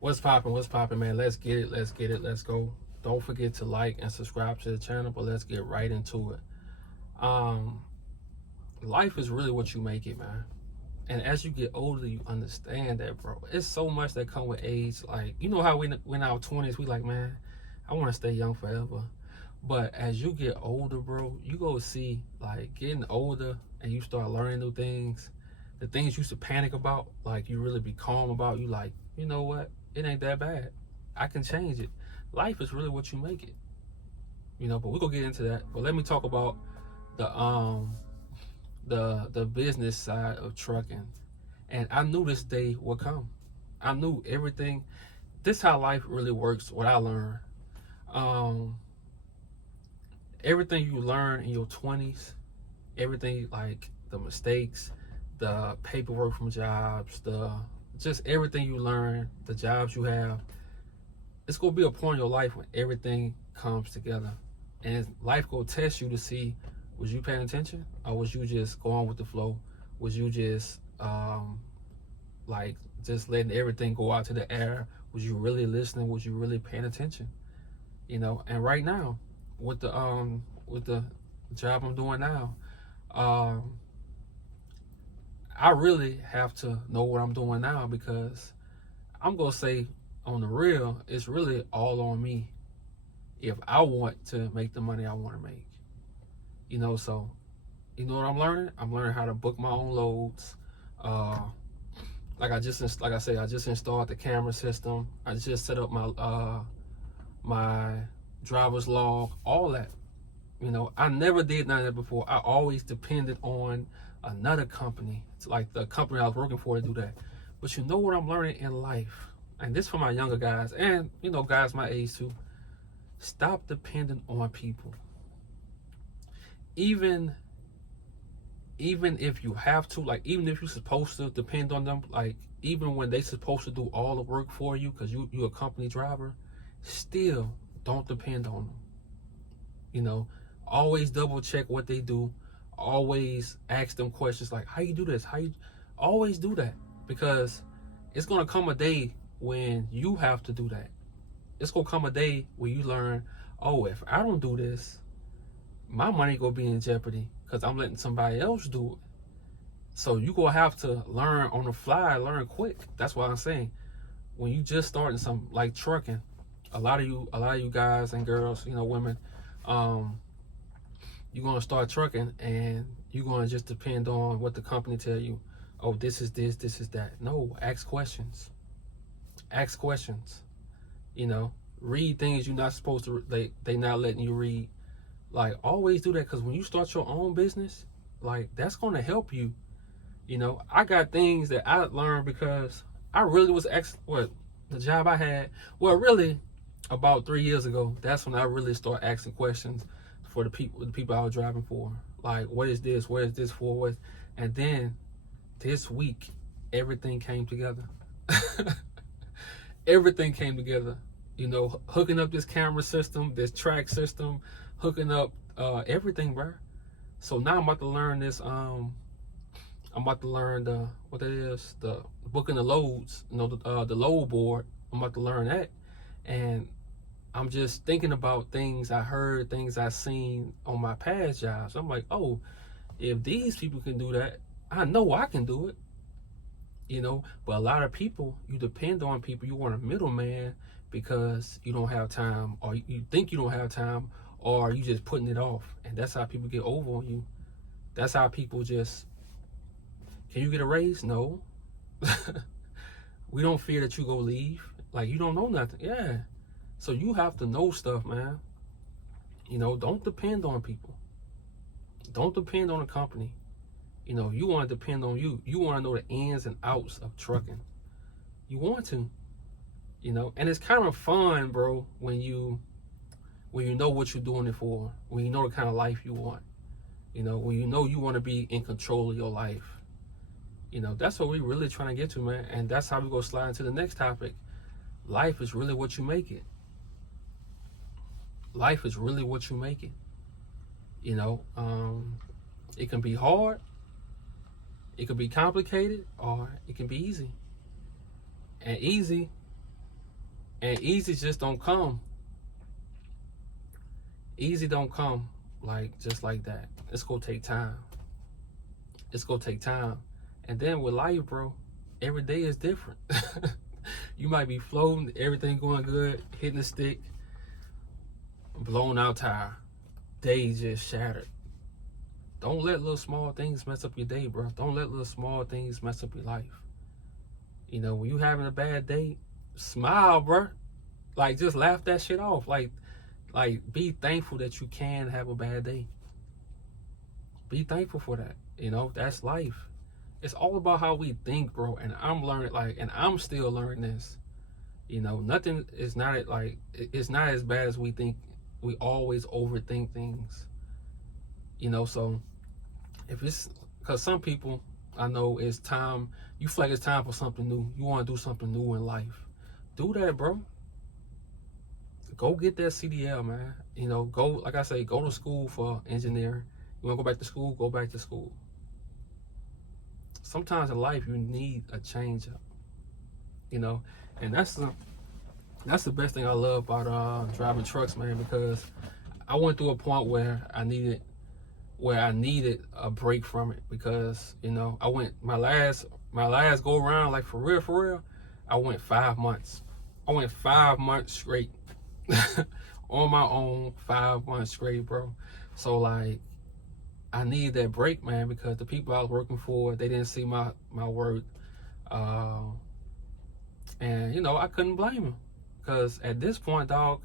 What's popping, man? Let's get it, let's go. Don't forget to like and subscribe to the channel, but let's get right into it. Um, Life is really what you make it, man. And as you get older, you understand that, bro. It's so much that come with age. Like, you know how we in our 20s, we like, man, I want to stay young forever. But as you get older, bro, you go see, like, getting older and you start learning new things. The things you used to panic about, like, you really be calm about. You like, you know what? It ain't that bad. I can change it. Life is really what you make it. But we're gonna get into that. But let me talk about the the business side of trucking. And I knew this day would come. I knew everything. This is how life really works. What I learned. Um, Everything you learn in your 20s, everything like the mistakes, the paperwork from jobs, the just everything you learn, the jobs you have, it's gonna be a point in your life when everything comes together. And life gonna test you to see, was you paying attention? Or was you just going with the flow? Was you just like just letting everything go out to the air? Was you really listening? Was you really paying attention? And right now, with the job I'm doing now, um, I really have to know what I'm doing now, because I'm gonna say on the real, it's really all on me if I want to make the money I want to make. So you know what I'm learning? I'm learning how to book my own loads. Uh, like I say, I just installed the camera system. I just set up my driver's log, all that. I never did none of that before. I always depended on another company. It's like the company I was working for to do that. But you know what I'm learning in life? And this for my younger guys and, guys my age too. Stop depending on people. Even if you have to, like, even if you're supposed to depend on them, like, even when they supposed to do all the work for you because you're a company driver, still don't depend on them. Always double check what they do. Always ask them questions like, how you do this? Always do that, because it's gonna come a day when you have to do that. It's gonna come a day where you learn, oh, if I don't do this, my money gonna be in jeopardy because I'm letting somebody else do it. So you gonna have to learn on the fly, learn quick. That's what I'm saying. When you just starting something like trucking, a lot of you guys and girls, women, you're gonna start trucking and you're gonna just depend on what the company tell you. Oh, this is this, this is that. No, ask questions. Ask questions. Read things you're not supposed to. They not letting you read. Like, always do that, because when you start your own business, like, that's gonna help you. I got things that I learned because I really was the job I had. Well, really, about 3 years ago, that's when I really started asking questions for the people I was driving for. Like, what is this? What is this for? And then this week, everything came together. Everything came together. Hooking up this camera system, this track system, hooking up everything, bro. So now I'm about to learn this. I'm about to learn what that is, the booking the loads. The load board. I'm about to learn that, and I'm just thinking about things I heard, things I seen on my past jobs. I'm like, oh, if these people can do that, I know I can do it. But a lot of people, you depend on people. You want a middleman because you don't have time, or you think you don't have time, or you just putting it off. And that's how people get over on you. That's how people just, can you get a raise? No. We don't fear that you go leave. Like, you don't know nothing. Yeah. So you have to know stuff, man. Don't depend on people. Don't depend on a company. You want to depend on you. You want to know the ins and outs of trucking. You want to. And it's kind of fun, bro, when you know what you're doing it for, when you know the kind of life you want, when you want to be in control of your life. That's what we're really trying to get to, man. And that's how we go slide into the next topic. Life is really what you make it. Life is really what you make it. It can be hard, it can be complicated, or it can be easy. And easy And easy just don't come. Easy don't come like just like that. It's gonna take time. It's gonna take time. And then with life, bro, every day is different. You might be floating, everything going good, hitting the stick, blown out tire, day just shattered. Don't let little small things mess up your day, bro. Don't let little small things mess up your life. You know, when you having a bad day, smile, bro. Like, just laugh that shit off. Like, be thankful that you can have a bad day. Be thankful for that. You know, that's life. It's all about how we think, bro. And I'm learning, and I'm still learning this. You know, nothing is not it's not as bad as we think. We always overthink things. You know, so if it's, because some people, I know it's time, you feel like it's time for something new. You want to do something new in life. Do that, bro. Go get that CDL, man. You know, go, like I say, go to school for engineering. You want to go back to school? Go back to school. Sometimes in life, you need a change up. You know, and that's the best thing I love about driving trucks, man, because I went through a point where I needed a break from it, because, you know, I went my last go around, like, for real, I went 5 months. I went 5 months straight on my own, 5 months straight, bro. So, like, I needed that break, man, because the people I was working for, they didn't see my work, and, you know, I couldn't blame them, because at this point, dog,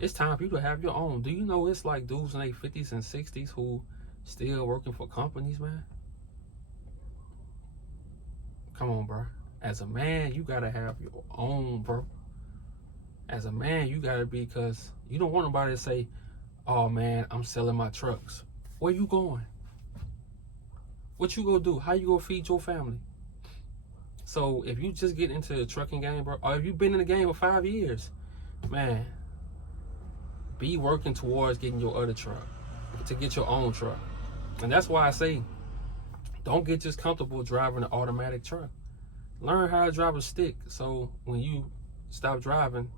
it's time for you to have your own. Do you know it's like dudes in their 50s and 60s who still working for companies, man? Come on, bro. As a man, you gotta have your own, bro. As a man, you gotta be, because you don't want nobody to say, oh man, I'm selling my trucks. Where you going? What you gonna do? How you gonna feed your family? So if you just get into the trucking game, bro, or if you've been in the game for 5 years, man, be working towards getting your other truck, to get your own truck. And that's why I say, don't get just comfortable driving an automatic truck. Learn how to drive a stick, so when you stop driving,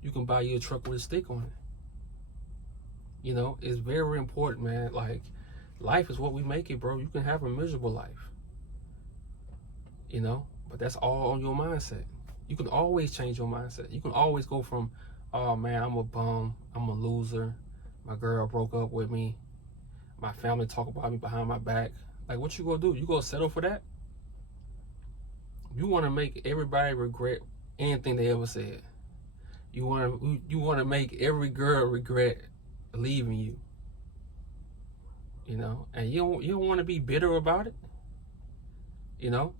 you can buy you a truck with a stick on it. You know, it's very important, man. Like, life is what we make it, bro. You can have a miserable life, you know, but that's all on your mindset. You can always change your mindset. You can always go from, oh man, I'm a bum, I'm a loser, my girl broke up with me, my family talk about me behind my back. Like, what you gonna do? You gonna settle for that? You want to make everybody regret anything they ever said. You want to make every girl regret leaving you. You know, and you don't want to be bitter about it. You know,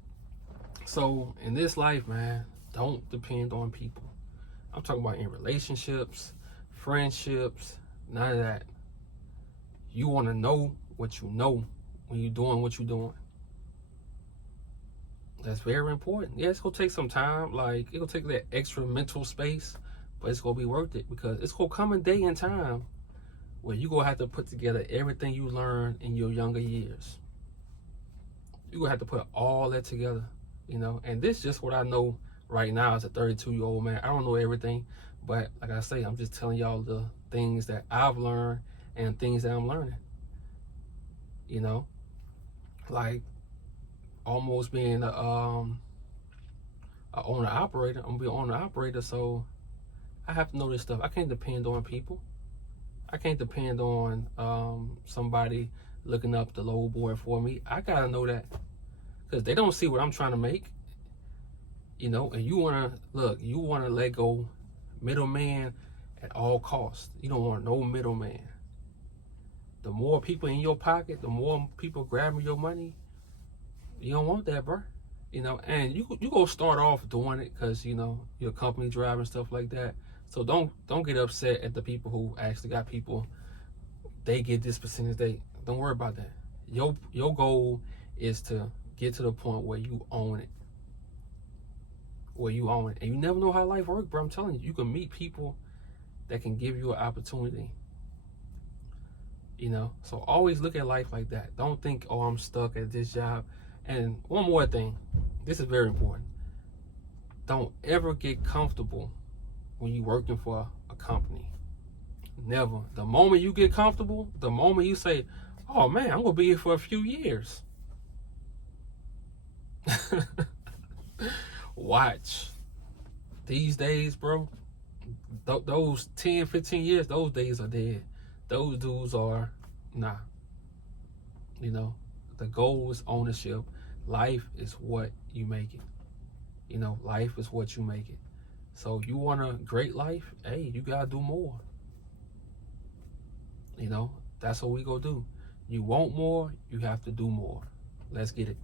so in this life, man, don't depend on people. I'm talking about in relationships, friendships, none of that. You want to know what you know when you're doing what you're doing. That's very important. Yeah, it's gonna take some time. Like, it'll take that extra mental space, but it's gonna be worth it, because it's gonna come a day in time where you're gonna have to put together everything you learned in your younger years. You're gonna have to put all that together, you know. And this is just what I know right now as a 32-year-old man. I don't know everything, but like I say, I'm just telling y'all the things that I've learned and things that I'm learning. You know, like, almost being a owner operator. I'm gonna be an owner operator, so I have to know this stuff. I can't depend on people. I can't depend on somebody looking up the load board for me. I gotta know that, because they don't see what I'm trying to make. You know, and you wanna let go middleman at all costs. You don't want no middleman. The more people in your pocket, the more people grabbing your money. You don't want that, bro. You know, and you go start off doing it because, you know, your company driving, stuff like that. So don't get upset at the people who actually got people. They get this percentage. Don't worry about that. Your goal is to get to the point where you own it. And you never know how life works, bro. I'm telling you, you can meet people that can give you an opportunity. You know, so always look at life like that. Don't think, oh, I'm stuck at this job. And one more thing, this is very important. Don't ever get comfortable when you working for a company. Never. The moment you get comfortable, the moment you say, oh man, I'm gonna be here for a few years. Watch. These days, bro, those 10, 15 years, those days are dead. Those dudes are, nah. You know, the goal is ownership. Life is what you make it. You know, life is what you make it. So you want a great life? Hey, you gotta do more. You know, that's what we go do. You want more, you have to do more. Let's get it.